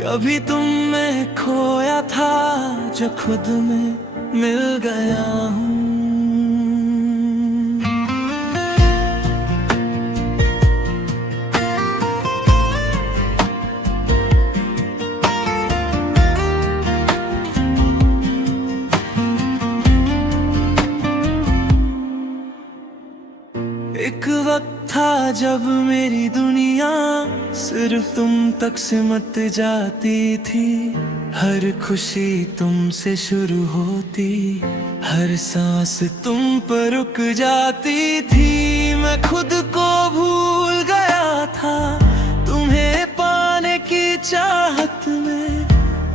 कभी तुम में खोया था जो खुद में मिल गया हूँ। एक वक्त था जब मेरी दुनिया सिर्फ तुम तक सिमट जाती थी। हर खुशी तुमसे शुरू होती, हर सांस तुम पर रुक जाती थी। मैं खुद को भूल गया था तुम्हें पाने की चाहत में,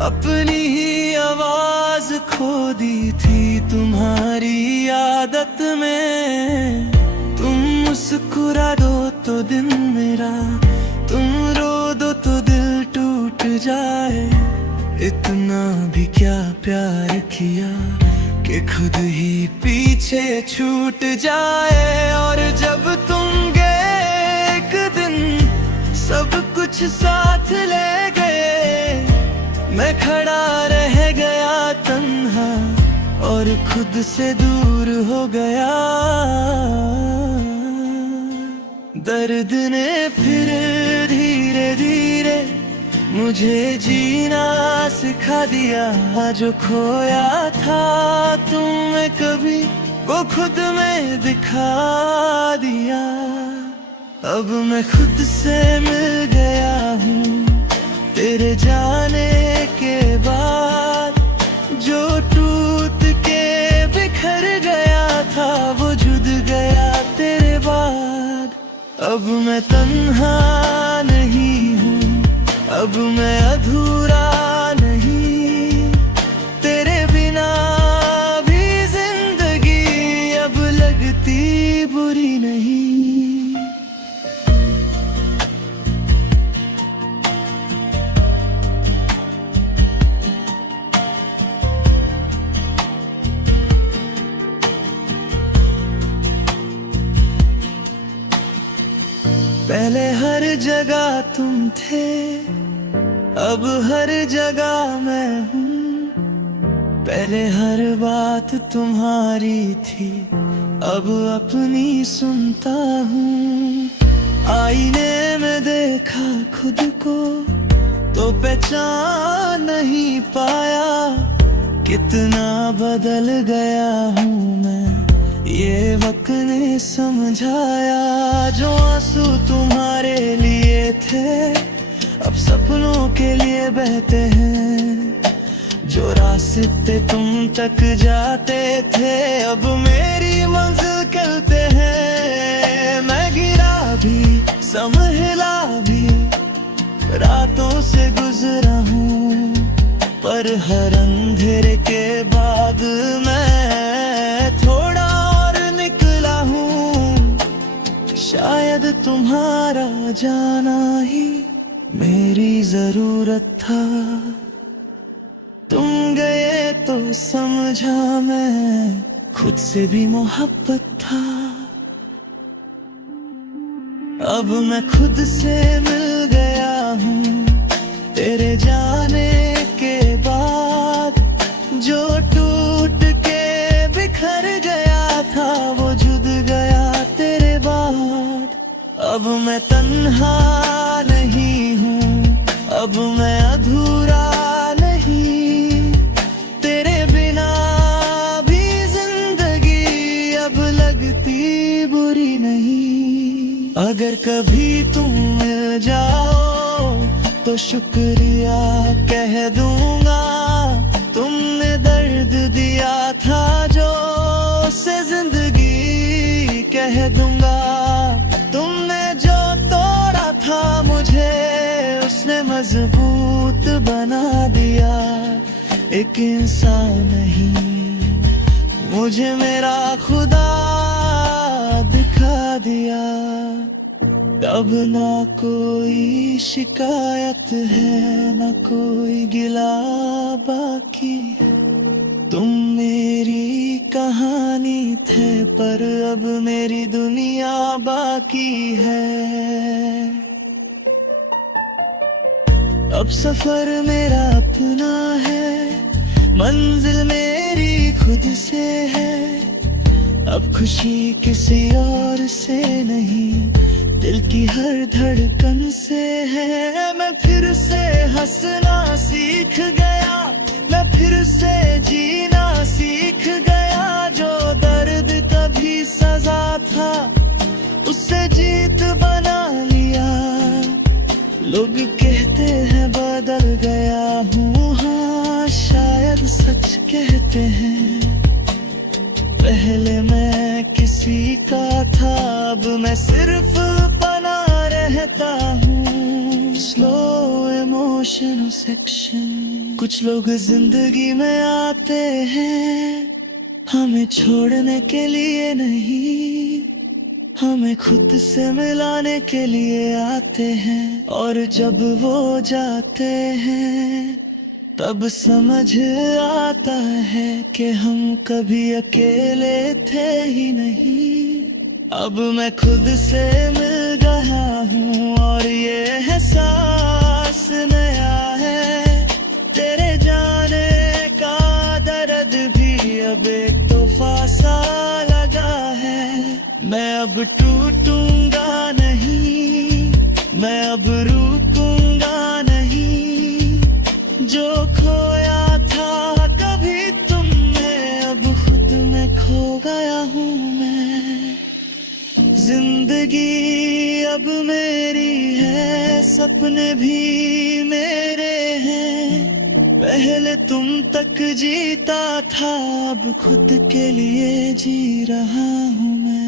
अपनी ही आवाज खो दी थी तुम्हारी आदत में। तुम मुस्कुरा दो तो दिन मेरा, तुम रो दो तो दिल टूट जाए। इतना भी क्या प्यार किया कि खुद ही पीछे छूट जाए। और जब तुम गए एक दिन सब कुछ साथ ले गए, मैं खड़ा रह गया तन्हा और खुद से दूर हो गया। दर्द ने फिर धीरे धीरे मुझे जीना सिखा दिया। जो खोया था तुमने कभी वो खुद में दिखा दिया। अब मैं खुद से मिल गया हूँ तेरे जाने के बाद। जो टूट के बिखर गया था वो जुड़ गया तेरे बाद। अब मैं तन्हा नहीं हूँ, अब मैं अधूरा नहीं। तेरे बिना भी जिंदगी अब लगती बुरी नहीं। पहले हर जगह तुम थे, अब हर जगह मैं हूँ। पहले हर बात तुम्हारी थी, अब अपनी सुनता हूँ। आईने में देखा खुद को तो पहचान नहीं पाया। कितना बदल गया हूँ मैं, ये वक्त ने समझाया। जो आंसू तुम्हारे लिए थे अब सपनों के लिए बहते हैं। जो रास्ते तुम तक जाते थे अब मेरी मंजिल कहते हैं। मैं गिरा भी संभला भी, रातों से गुजरा हूँ, पर हर अंधेरे के बाद मैं थोड़ा निकला हूँ। शायद तुम्हारा जाना ही मेरी जरूरत था। तुम गए तो समझा मैं खुद से भी मोहब्बत था। अब मैं खुद से मिल गया हूँ तेरे जाने के बाद। जो टूट के बिखर गया था वो जुड़ गया तेरे बाद। अब मैं तन्हा नहीं हूँ, अब मैं अधूरा नहीं। तेरे बिना भी जिंदगी अब लगती बुरी नहीं। अगर कभी तुम मिल जाओ तो शुक्रिया कह दूंगा। तुमने दर्द दिया था जो उसे जिंदगी कह दूंगा। तुमने जो तोड़ा था मुझे उसने मजबूत बना दिया। एक इंसान नहीं मुझे मेरा खुदा दिखा दिया। अब ना कोई शिकायत है, ना कोई गिला बाकी। तुम मेरी कहानी थे, पर अब मेरी दुनिया बाकी है। अब सफर मेरा अपना है, मंजिल मेरी खुद से है। अब खुशी किसी और से नहीं, दिल की हर धड़कन से है। मैं फिर से हंसना सीख गया, मैं फिर से जीना सीख गया। जो दर्द कभी सजा था, उससे जीत बना लिया। लोग कहते हैं बदल गया हूँ, हाँ शायद सच कहते हैं। पहले मैं किसी का था, अब मैं सिर्फ बना रहता हूँ। Slow emotional section. कुछ लोग जिंदगी में आते हैं, हमें छोड़ने के लिए नहीं, हमें खुद से मिलाने के लिए आते हैं। और जब वो जाते हैं, तब समझ आता है कि हम कभी अकेले थे ही नहीं। अब मैं खुद से मिल गया हूँ, और ये एहसास नया है। तेरे जाने का दर्द भी अब एक तोहफा सा लगा है। मैं अब टूटूंगा नहीं, मैं अब रुकूंगा नहीं। जो खोया था कभी तुमने, अब खुद में खो गया हूँ मैं। जिंदगी अब मेरी है, सपने भी मेरे हैं। पहले तुम तक जीता था, अब खुद के लिए जी रहा हूँ मैं।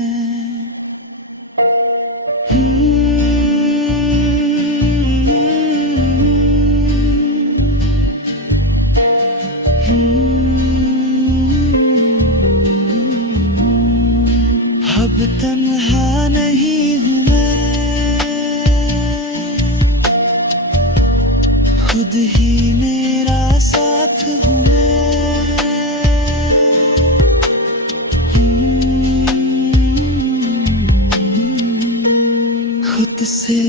अब तन्हा नहीं हूँ मैं, खुद ही मेरा साथ हूँ मैं। खुद से